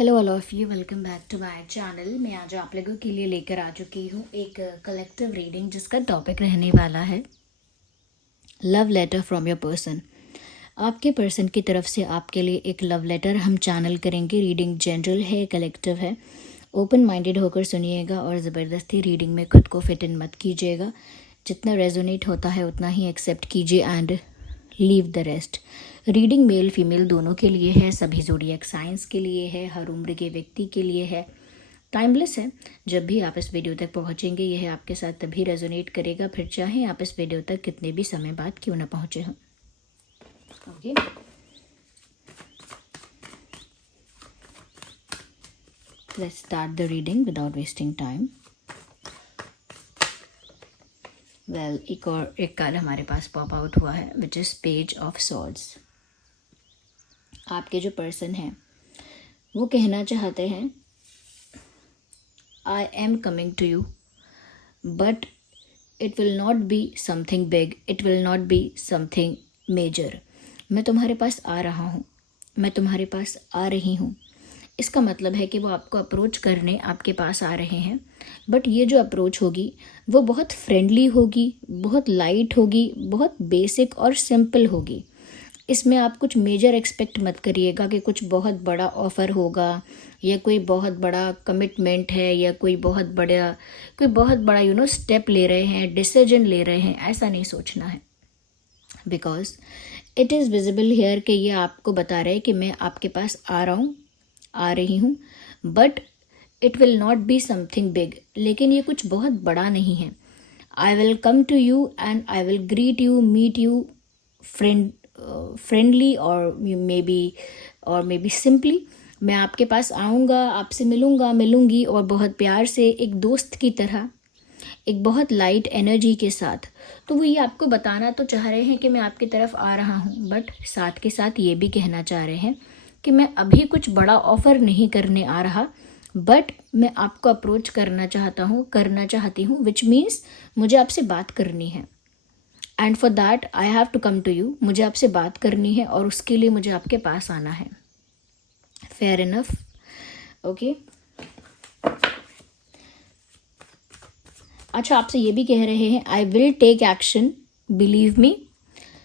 Hello all of you, welcome back to my channel. मैं आज आप लोगों के लिए लेकर आ चुकी हूँ एक कलेक्टिव रीडिंग जिसका टॉपिक रहने वाला है love letter from your person. आपके पर्सन की तरफ से आपके लिए एक लव लेटर हम चैनल करेंगे। रीडिंग जनरल है, कलेक्टिव है। ओपन माइंडेड होकर सुनिएगा और ज़बरदस्ती रीडिंग में खुद को फिट इन मत कीजिएगा। जितना रेजोनेट होता है उतना ही एक्सेप्ट कीजिए and leave the rest. Reading male female दोनों के लिए है, सभी ज़ोडिएक साइंस के लिए है, हर उम्र के व्यक्ति के लिए है, टाइमलेस है। जब भी आप इस वीडियो तक पहुंचेंगे यह आपके साथ तभी रेजोनेट करेगा, फिर चाहे आप इस वीडियो तक कितने भी समय बाद क्यों ना पहुंचे हों। Okay, let's start the reading without wasting time. Well, एक कार्ड हमारे पास पॉप आउट हुआ है which is page of swords. आपके जो पर्सन हैं वो कहना चाहते हैं I am coming to you but it will not be something big, it will not be something major. मैं तुम्हारे पास आ रहा हूँ, मैं तुम्हारे पास आ रही हूँ। इसका मतलब है कि वो आपको अप्रोच करने आपके पास आ रहे हैं, बट ये जो अप्रोच होगी वो बहुत फ्रेंडली होगी, बहुत लाइट होगी, बहुत बेसिक और सिंपल होगी। इसमें आप कुछ मेजर एक्सपेक्ट मत करिएगा कि कुछ बहुत बड़ा ऑफ़र होगा या कोई बहुत बड़ा कमिटमेंट है या कोई बहुत बड़ा स्टेप ले रहे हैं, डिसीजन ले रहे हैं। ऐसा नहीं सोचना है, because it is visible here कि ये आपको बता रहे हैं कि मैं आपके पास आ रहा हूँ, आ रही हूँ, but it will not be something big. लेकिन ये कुछ बहुत बड़ा नहीं है। I will come to you and I will greet you, meet you friendly और मे बी सिंपली। मैं आपके पास आऊँगा, आपसे मिलूँगी और बहुत प्यार से, एक दोस्त की तरह, एक बहुत लाइट एनर्जी के साथ। तो वो ये आपको बताना तो चाह रहे हैं कि मैं आपकी तरफ आ रहा हूँ, बट साथ के साथ ये भी कहना चाह रहे हैं कि मैं अभी कुछ बड़ा ऑफ़र नहीं करने आ रहा, बट मैं आपको अप्रोच करना चाहती हूँ, विच मीन्स मुझे आपसे बात करनी है। And for that I have to come to you. मुझे आपसे बात करनी है और उसके लिए मुझे आपके पास आना है। Fair enough. ओके, अच्छा, आपसे ये भी कह रहे हैं I will take action, believe me.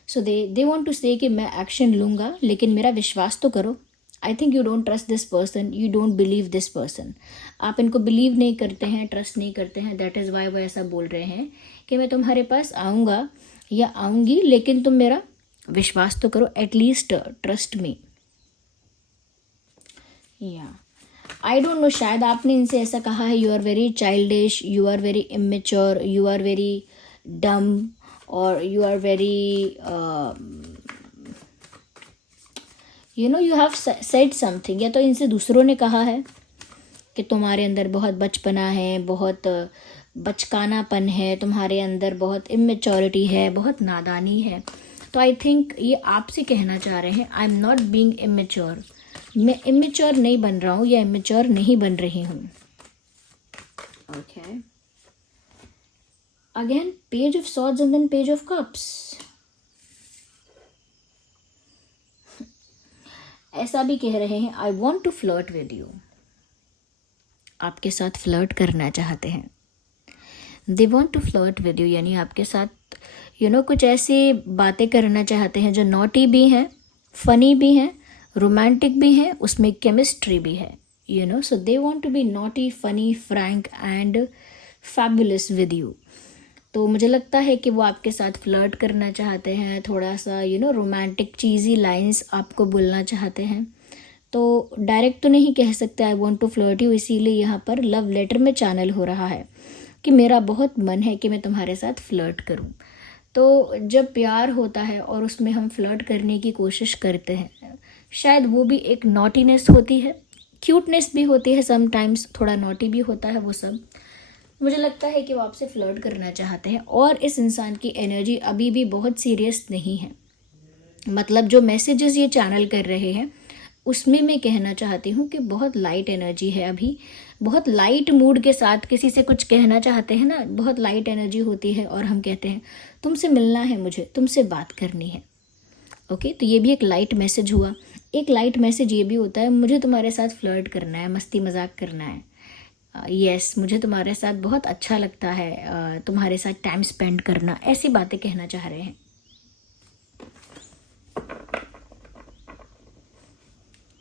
So they want to say कि मैं एक्शन लूँगा, लेकिन मेरा विश्वास तो करो। I think you don't trust this person, you don't believe this person. आप इनको बिलीव नहीं करते हैं, ट्रस्ट नहीं करते हैं। दैट इज़ वाई वो ऐसा बोल रहे हैं कि मैं तुम्हारे पास आऊँगा या आऊँगी, लेकिन तुम मेरा विश्वास तो करो, एटलीस्ट ट्रस्ट मी। या आई डोंट नो, शायद आपने इनसे ऐसा कहा है you are very childish, you are very immature, you are very dumb, और you are very you have said something. या तो इनसे दूसरों ने कहा है कि तुम्हारे अंदर बहुत बचपना है, बहुत बचकानापन है, तुम्हारे अंदर बहुत इमेच्योरिटी है, बहुत नादानी है। तो आई थिंक ये आपसे कहना चाह रहे हैं I am not being immature. मैं इमेच्योर नहीं बन रहा हूँ या इमेच्योर नहीं बन रही हूँ। Okay, again page of swords and then page of cups. ऐसा भी कह रहे हैं I want to flirt with you. आपके साथ फ्लर्ट करना चाहते हैं। They want to flirt with you, यानी आपके साथ कुछ ऐसी बातें करना चाहते हैं जो नॉटी भी हैं, फनी भी हैं, रोमांटिक भी हैं, उसमें केमिस्ट्री भी है। So they want to be naughty, funny, frank and fabulous with you. तो मुझे लगता है कि वो आपके साथ फ्लर्ट करना चाहते हैं, थोड़ा सा रोमांटिक चीज़ी लाइंस आपको बोलना चाहते हैं। तो डायरेक्ट तो नहीं कह सकते I want to flirt you, इसीलिए यहाँ पर लव लेटर में चैनल हो रहा है कि मेरा बहुत मन है कि मैं तुम्हारे साथ फ्लर्ट करूं। तो जब प्यार होता है और उसमें हम फ्लर्ट करने की कोशिश करते हैं, शायद वो भी एक नॉटीनेस होती है, क्यूटनेस भी होती है, समटाइम्स थोड़ा नॉटी भी होता है। वो सब मुझे लगता है कि वो आपसे फ्लर्ट करना चाहते हैं और इस इंसान की एनर्जी अभी भी बहुत सीरियस नहीं है। मतलब जो मैसेजेस ये चैनल कर रहे हैं उसमें मैं कहना चाहती हूँ कि बहुत लाइट एनर्जी है अभी, बहुत लाइट मूड के साथ किसी से कुछ कहना चाहते हैं ना, बहुत लाइट एनर्जी होती है और हम कहते हैं तुमसे मिलना है, मुझे तुमसे बात करनी है। ओके, तो ये भी एक लाइट मैसेज हुआ। एक लाइट मैसेज ये भी होता है, मुझे तुम्हारे साथ फ्लर्ट करना है, मस्ती मजाक करना है। यस, मुझे तुम्हारे साथ बहुत अच्छा लगता है, तुम्हारे साथ टाइम स्पेंड करना, ऐसी बातें कहना चाह रहे हैं।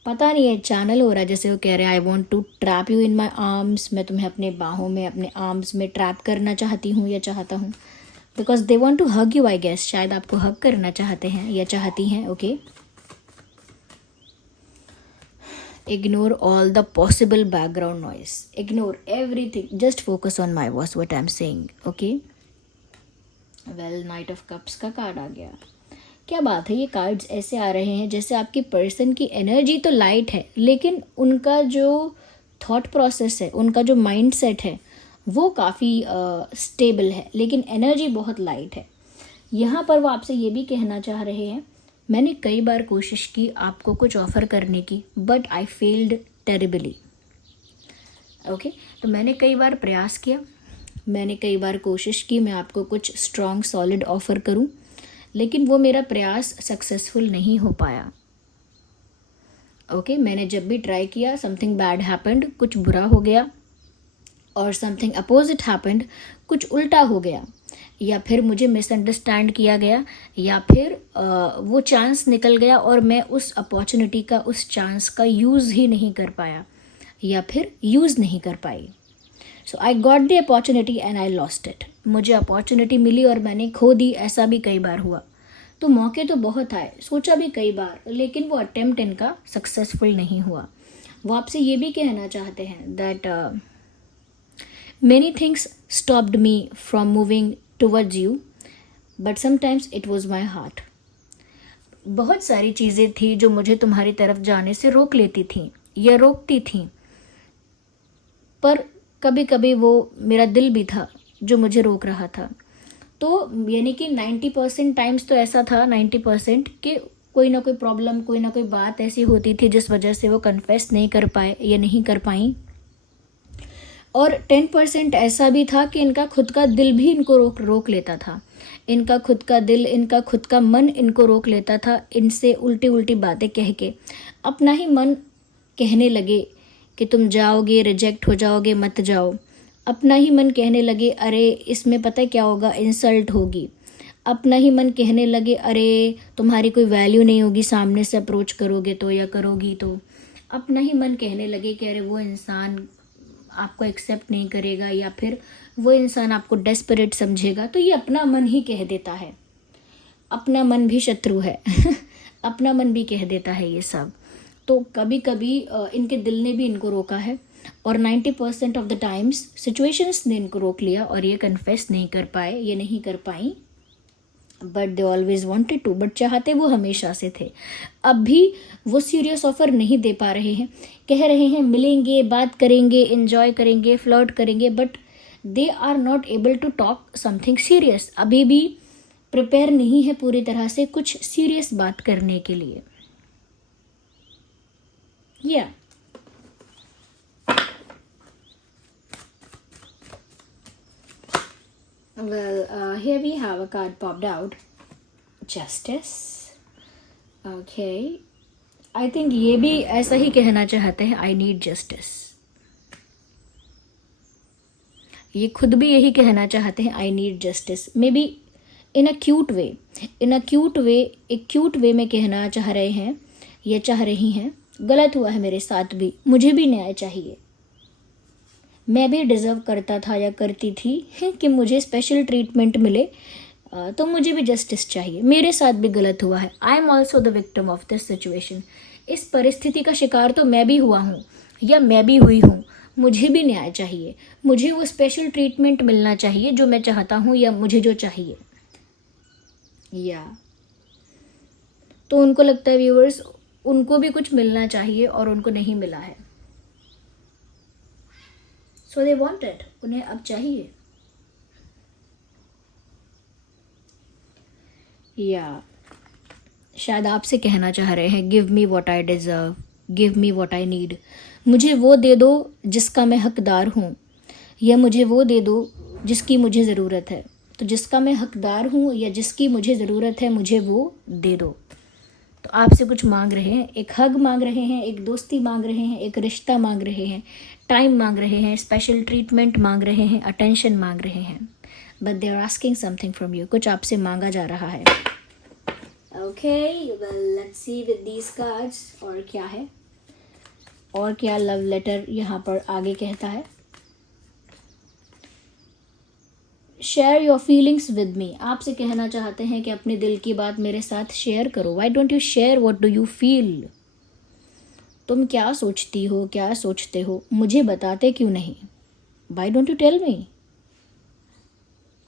पता नहीं है, चैनल हो रहा है जैसे वो कह रहे हैं I want to trap you in my arms, मैं तुम्हें अपने बाहों में, अपने आर्म्स में ट्रैप करना चाहती हूँ या चाहता हूँ। Because they want to hug you, I guess, शायद आपको हग करना चाहते हैं या चाहती हैं। Okay, ignore all the possible background noise, ignore everything, just focus on my voice, what I am saying. Okay, well, knight of cups का card आ गया। क्या बात है, ये कार्ड्स ऐसे आ रहे हैं जैसे आपकी पर्सन की एनर्जी तो लाइट है, लेकिन उनका जो थॉट प्रोसेस है, उनका जो माइंड सेट है, वो काफ़ी स्टेबल है, लेकिन एनर्जी बहुत लाइट है। यहाँ पर वो आपसे ये भी कहना चाह रहे हैं, मैंने कई बार कोशिश की आपको कुछ ऑफ़र करने की, but I failed terribly. Okay, तो मैंने कई बार प्रयास किया, मैंने कई बार कोशिश की मैं आपको कुछ स्ट्रॉन्ग सॉलिड ऑफ़र करूं, लेकिन वो मेरा प्रयास सक्सेसफुल नहीं हो पाया। ओके, मैंने जब भी ट्राई किया, समथिंग बैड हैपेंड, कुछ बुरा हो गया, और समथिंग अपोजिट हैपेंड, कुछ उल्टा हो गया, या फिर मुझे मिसअंडरस्टैंड किया गया, या फिर वो चांस निकल गया और मैं उस अपॉर्चुनिटी का, उस चांस का यूज़ ही नहीं कर पाया, या फिर यूज़ नहीं कर पाई। So I got the opportunity and I lost it. मुझे अपॉर्चुनिटी मिली और मैंने खो दी, ऐसा भी कई बार हुआ। तो मौके तो बहुत आए, सोचा भी कई बार, लेकिन वो अटेम्प्ट इनका सक्सेसफुल नहीं हुआ। वो आपसे ये भी कहना चाहते हैं that many things stopped me from moving towards you, but sometimes it was my heart. बहुत सारी चीज़ें थी जो मुझे तुम्हारी तरफ जाने से रोक लेती थी या रोकती थी, पर कभी कभी वो मेरा दिल भी था जो मुझे रोक रहा था। तो यानी कि 90% टाइम्स तो ऐसा था, 90% कि कोई ना कोई प्रॉब्लम, कोई ना कोई बात ऐसी होती थी जिस वजह से वो कन्फेस नहीं कर पाए या नहीं कर पाई, और 10% ऐसा भी था कि इनका खुद का दिल भी इनको रोक लेता था। इनका खुद का दिल, इनका खुद का मन इनको रोक लेता था, इनसे उल्टी उल्टी बातें कह के अपना ही मन कहने लगे कि तुम जाओगे, रिजेक्ट हो जाओगे, मत जाओ। अपना ही मन कहने लगे अरे इसमें पता है क्या होगा, इंसल्ट होगी। अपना ही मन कहने लगे अरे तुम्हारी कोई वैल्यू नहीं होगी, सामने से अप्रोच करोगे तो या करोगी तो। अपना ही मन कहने लगे कि अरे वो इंसान आपको एक्सेप्ट नहीं करेगा, या फिर वो इंसान आपको डेस्परेट समझेगा। तो ये अपना मन ही कह देता है, अपना मन भी शत्रु है अपना मन भी कह देता है ये सब। तो कभी कभी इनके दिल ने भी इनको रोका है, और 90% ऑफ द टाइम्स सिचुएशंस ने इनको रोक लिया और ये कन्फेस नहीं कर पाए, ये नहीं कर पाई। But they always wanted to, but चाहते वो हमेशा से थे। अब भी वो सीरियस ऑफर नहीं दे पा रहे हैं, कह रहे हैं मिलेंगे, बात करेंगे, एंजॉय करेंगे, फ्लर्ट करेंगे, but they are not able to talk something serious. अभी भी प्रिपेयर नहीं है पूरी तरह से कुछ सीरियस बात करने के लिए। या well, here we have a card popped out, justice. Okay, I think ये भी ऐसा ही कहना चाहते हैं, I need justice। ये खुद भी यही कहना चाहते हैं, I need justice। Maybe in a cute way, एक क्यूट वे में कहना चाह रहे हैं या चाह रही हैं, गलत हुआ है मेरे साथ भी, मुझे भी न्याय चाहिए। मैं भी डिज़र्व करता था या करती थी कि मुझे स्पेशल ट्रीटमेंट मिले, तो मुझे भी जस्टिस चाहिए। मेरे साथ भी गलत हुआ है, I am also the victim of this situation. इस परिस्थिति का शिकार तो मैं भी हुआ हूँ या मैं भी हुई हूँ, मुझे भी न्याय चाहिए, मुझे वो स्पेशल ट्रीटमेंट मिलना चाहिए जो मैं चाहता हूँ या मुझे जो चाहिए। या तो उनको लगता है व्यूअर्स, उनको भी कुछ मिलना चाहिए और उनको नहीं मिला है, सो दे वांट इट, उन्हें अब चाहिए। या शायद आपसे कहना चाह रहे हैं give me what I deserve, give me what I need. मुझे वो दे दो जिसका मैं हकदार हूँ, या मुझे वो दे दो जिसकी मुझे ज़रूरत है। तो जिसका मैं हकदार हूँ या जिसकी मुझे ज़रूरत है, मुझे वो दे दो। तो आपसे कुछ मांग रहे हैं, एक हग मांग रहे हैं, एक दोस्ती मांग रहे हैं, एक रिश्ता मांग रहे हैं, टाइम मांग रहे हैं, स्पेशल ट्रीटमेंट मांग रहे हैं, अटेंशन मांग रहे हैं, but they are asking something from you, कुछ आपसे मांगा जा रहा है। Okay, well let's see with these cards और क्या है, और क्या लव लेटर यहाँ पर आगे कहता है। Share your feelings with me, आपसे कहना चाहते हैं कि अपने दिल की बात मेरे साथ शेयर करो। Y don't you share what do you feel, तुम क्या सोचती हो, क्या सोचते हो, मुझे बताते क्यों नहीं। Why don't you tell me,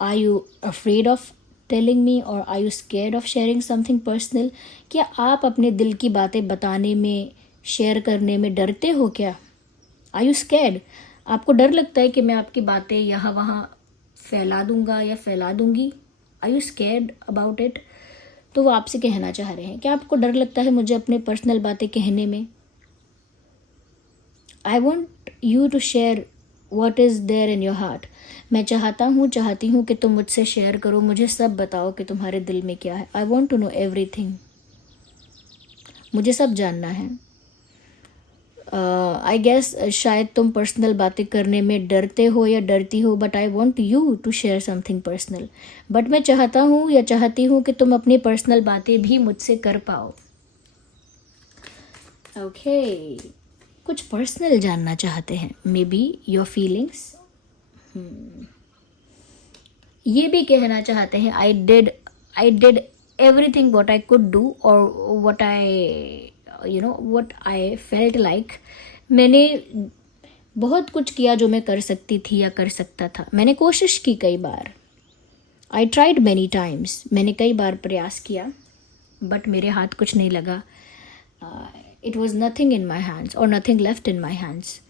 are you afraid of telling me और are you scared of sharing something personal. क्या आप अपने दिल की बातें बताने में, शेयर करने में डरते हो क्या? आर यू स्केर्ड, आपको डर लगता है कि मैं आपकी बातें यहाँ वहाँ फैला दूंगा या फैला दूंगी। Are you scared about it. तो वो आपसे कहना चाह रहे हैं कि आपको डर लगता है मुझे अपने पर्सनल बातें कहने में। I want you to share what is there in your heart, मैं चाहती हूँ कि तुम मुझसे शेयर करो, मुझे सब बताओ कि तुम्हारे दिल में क्या है। I want to know everything, मुझे सब जानना है। आई गेस शायद तुम पर्सनल बातें करने में डरते हो या डरती हो, but I want you to share something personal. But मैं चाहता हूँ या चाहती हूँ कि तुम अपनी पर्सनल बातें भी मुझसे कर पाओ। ओके, कुछ पर्सनल जानना चाहते हैं, मे बी योर फीलिंग्स। ये भी कहना चाहते हैं I did everything what I could do और what I what I felt like, मैंने बहुत कुछ किया जो मैं कर सकती थी या कर सकता था। मैंने कोशिश की कई बार, आई ट्राइड मैनी टाइम्स, मैंने कई बार प्रयास किया, बट मेरे हाथ कुछ नहीं लगा। It was nothing in my hands और nothing left in my hands.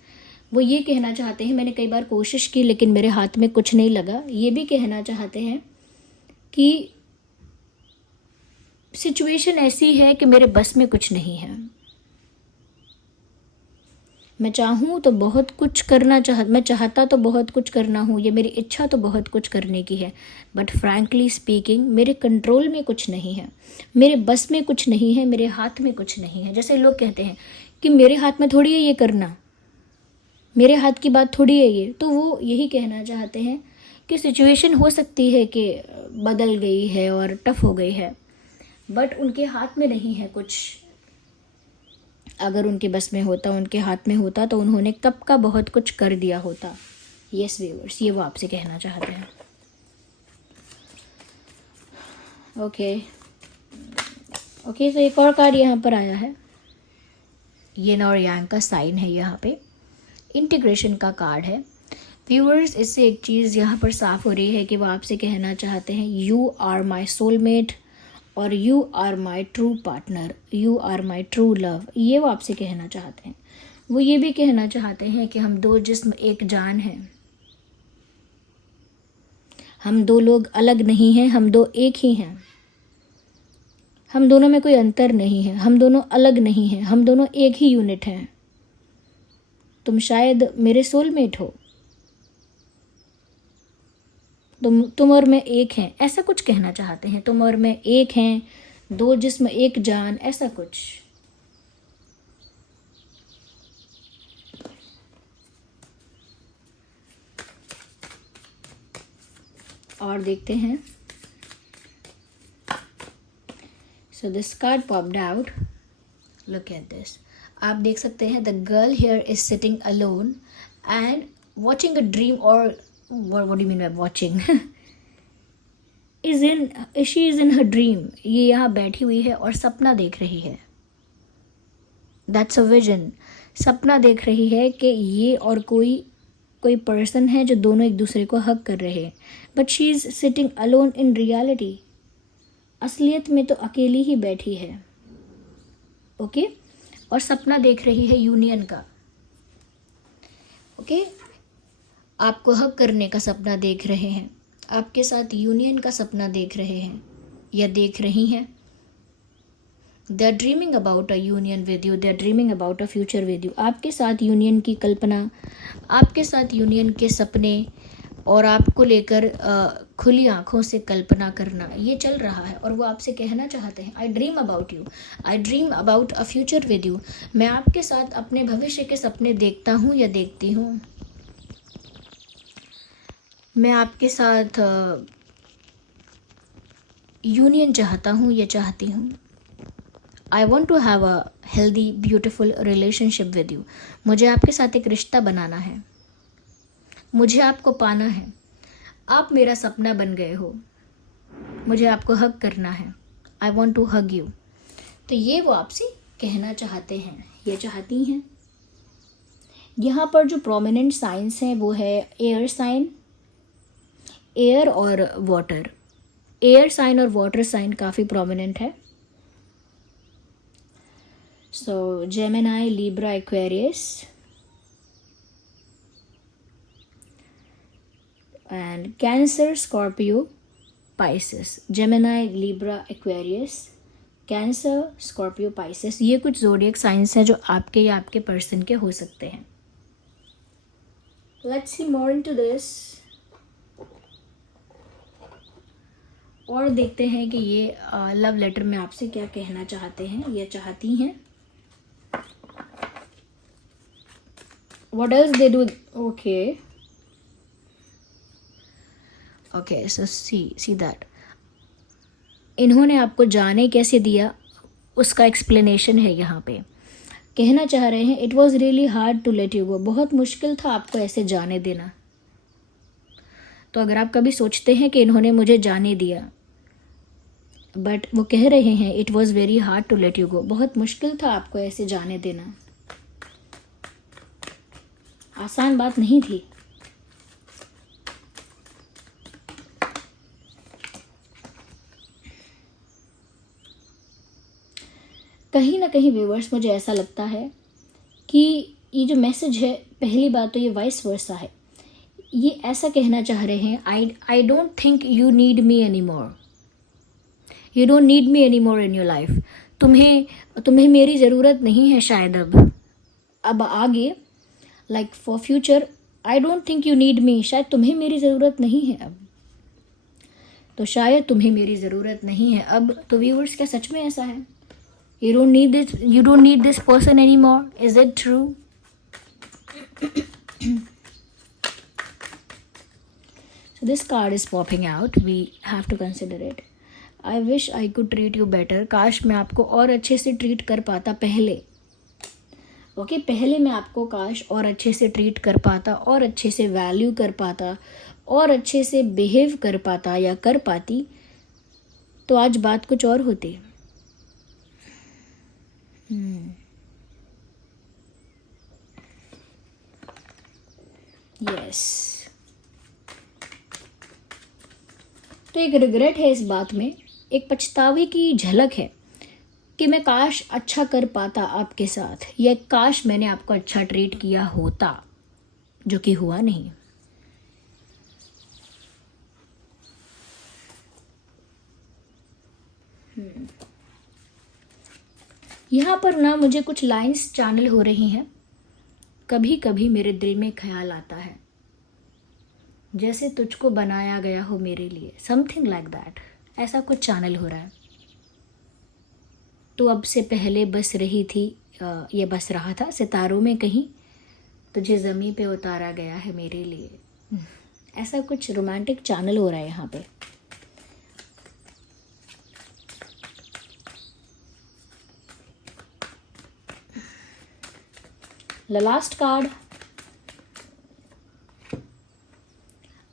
वो ये कहना चाहते हैं मैंने कई बार कोशिश की लेकिन मेरे हाथ में कुछ नहीं लगा। ये भी कहना चाहते हैं कि सिचुएशन ऐसी है कि मेरे बस में कुछ नहीं है। मैं चाहूँ तो बहुत कुछ करना मैं चाहता तो बहुत कुछ करना हूँ, ये मेरी इच्छा तो बहुत कुछ करने की है, बट फ्रैंकली स्पीकिंग मेरे कंट्रोल में कुछ नहीं है, मेरे बस में कुछ नहीं है, मेरे हाथ में कुछ नहीं है। जैसे लोग कहते हैं कि मेरे हाथ में थोड़ी है ये करना, मेरे हाथ की बात थोड़ी है ये, तो वो यही कहना चाहते हैं कि सिचुएशन हो सकती है कि बदल गई है और टफ हो गई है, बट उनके हाथ में नहीं है कुछ। अगर उनके बस में होता, उनके हाथ में होता तो उन्होंने कब का बहुत कुछ कर दिया होता। यस व्यूअर्स, ये वो आपसे कहना चाहते हैं। ओके, तो एक और कार्ड यहाँ पर आया है, यिन और यांग का साइन है यहाँ पे, इंटीग्रेशन का कार्ड है। व्यूअर्स, इससे एक चीज़ यहाँ पर साफ हो रही है कि वो आपसे कहना चाहते हैं यू आर माई सोलमेट और you are my true partner, you are my true love. ये वो आपसे कहना चाहते हैं। वो ये भी कहना चाहते हैं कि हम दो जिस्म एक जान हैं, हम दो लोग अलग नहीं हैं, हम दो एक ही हैं, हम दोनों में कोई अंतर नहीं है, हम दोनों अलग नहीं हैं, हम दोनों एक ही यूनिट हैं। तुम शायद मेरे सोलमेट हो, तुम और मैं एक हैं, ऐसा कुछ कहना चाहते हैं। तुम और मैं एक हैं, दो जिस्म एक जान, ऐसा कुछ। और देखते हैं। So this card popped out, look at this. आप देख सकते हैं the girl here is sitting alone and watching a dream, और what do you mean by watching? she is in her dream. ये यहाँ बैठी हुई है और सपना देख रही है। That's a vision. सपना देख रही है कि ये और कोई पर्सन है जो दोनों एक दूसरे को हग कर रहे हैं, but she is sitting alone in reality. असलियत में तो अकेली ही बैठी है। ओके, और सपना देख रही है यूनियन का। ओके, आपको हक करने का सपना देख रहे हैं, आपके साथ यूनियन का सपना देख रहे हैं या देख रही हैं। They are dreaming about a union with you, they are dreaming about a future with you. आपके साथ यूनियन की कल्पना, आपके साथ यूनियन के सपने और आपको लेकर खुली आंखों से कल्पना करना, ये चल रहा है। और वो आपसे कहना चाहते हैं, आई dream about you, I dream about a future with you. मैं आपके साथ अपने भविष्य के सपने देखता हूँ या देखती हूँ। मैं आपके साथ यूनियन चाहता हूँ या चाहती हूँ। I want to have a healthy beautiful relationship with you. मुझे आपके साथ एक रिश्ता बनाना है, मुझे आपको पाना है। आप मेरा सपना बन गए हो, मुझे आपको हग करना है। I want to hug you. तो ये वो आपसे कहना चाहते हैं या चाहती हैं। यहाँ पर जो प्रोमिनेंट साइंस हैं वो है एयर साइन, एयर और वाटर। एयर साइन और वाटर साइन काफ़ी प्रोमिनेंट है। So Gemini, Libra, Aquarius and Cancer, Scorpio, Pisces. Gemini, Libra, Aquarius, Cancer, Scorpio, Pisces, ये कुछ ज़ोडिएक साइंस हैं जो आपके या आपके पर्सन के हो सकते हैं। Let's see more into this. और देखते हैं कि ये लव लेटर में आपसे क्या कहना चाहते हैं या चाहती हैं। What else they do? Okay, so see that. इन्होंने आपको जाने कैसे दिया उसका एक्सप्लेनेशन है यहाँ पे। कहना चाह रहे हैं, it was really hard to let you go. बहुत मुश्किल था आपको ऐसे जाने देना। तो अगर आप कभी सोचते हैं कि इन्होंने मुझे जाने दिया, बट वो कह रहे हैं it was very hard to let you go. बहुत मुश्किल था आपको ऐसे जाने देना, आसान बात नहीं थी। कहीं ना कहीं व्यूअर्स मुझे ऐसा लगता है कि ये जो मैसेज है, पहली बात तो ये वाइस वर्सा है। ये ऐसा कहना चाह रहे हैं, I don't think you need me any more, you don't need me any more in your life. तुम्हें मेरी ज़रूरत नहीं है शायद अब आगे, like for future I don't think you need me. शायद तुम्हें मेरी ज़रूरत नहीं है अब, तो शायद तुम्हें मेरी ज़रूरत नहीं है अब। तो व्यूअर्स, क्या सच में ऐसा है? You don't need this person anymore. Is it true? So this card is popping out. We have to consider it. I wish I could treat you better. काश मैं आपको और अच्छे से ट्रीट कर पाता पहले। ओके, पहले मैं आपको काश और अच्छे से ट्रीट कर पाता, और अच्छे से वैल्यू कर पाता, और अच्छे से बिहेव कर पाता या कर पाती, तो आज बात कुछ और होती। यस, तो एक रिग्रेट है इस बात में, एक पछतावे की झलक है कि मैं काश अच्छा कर पाता आपके साथ, या काश मैंने आपको अच्छा ट्रीट किया होता, जो कि हुआ नहीं। यहाँ पर ना मुझे कुछ लाइंस चैनल हो रही हैं। कभी कभी मेरे दिल में ख्याल आता है जैसे तुझको बनाया गया हो मेरे लिए, समथिंग लाइक दैट। ऐसा कुछ चैनल हो रहा है। तो अब से पहले बस रही थी, ये बस रहा था सितारों में कहीं, तुझे ज़मीं पे उतारा गया है मेरे लिए। ऐसा कुछ रोमांटिक चैनल हो रहा है यहाँ पे। The last card,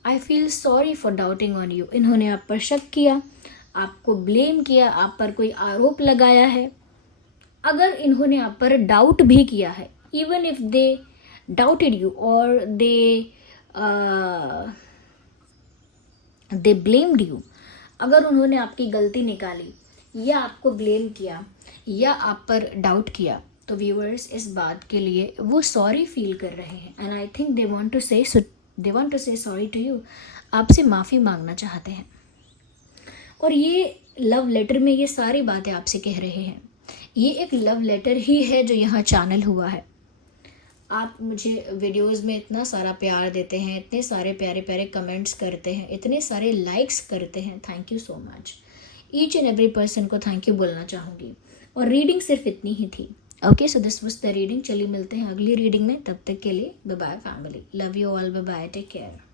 I feel sorry for doubting on you. इन्होंने आप पर शक किया, आपको ब्लेम किया, आप पर कोई आरोप लगाया है। अगर इन्होंने आप पर डाउट भी किया है, even if they doubted you or they blamed you, अगर उन्होंने आपकी गलती निकाली या आपको ब्लेम किया या आप पर डाउट किया, तो व्यूअर्स इस बात के लिए वो सॉरी फील कर रहे हैं। And I think they want to say sorry to you. आपसे माफ़ी मांगना चाहते हैं। और ये लव लेटर में ये सारी बातें आपसे कह रहे हैं। ये एक लव लेटर ही है जो यहाँ चैनल हुआ है। आप मुझे वीडियोस में इतना सारा प्यार देते हैं, इतने सारे प्यारे प्यारे कमेंट्स करते हैं, इतने सारे लाइक्स करते हैं, thank you so much. Each and every person को थैंक यू बोलना चाहूँगी। और रीडिंग सिर्फ इतनी ही थी। Okay, so this was the reading. चलिए मिलते हैं अगली रीडिंग में, तब तक के लिए bye bye family, love you all, bye bye, take care.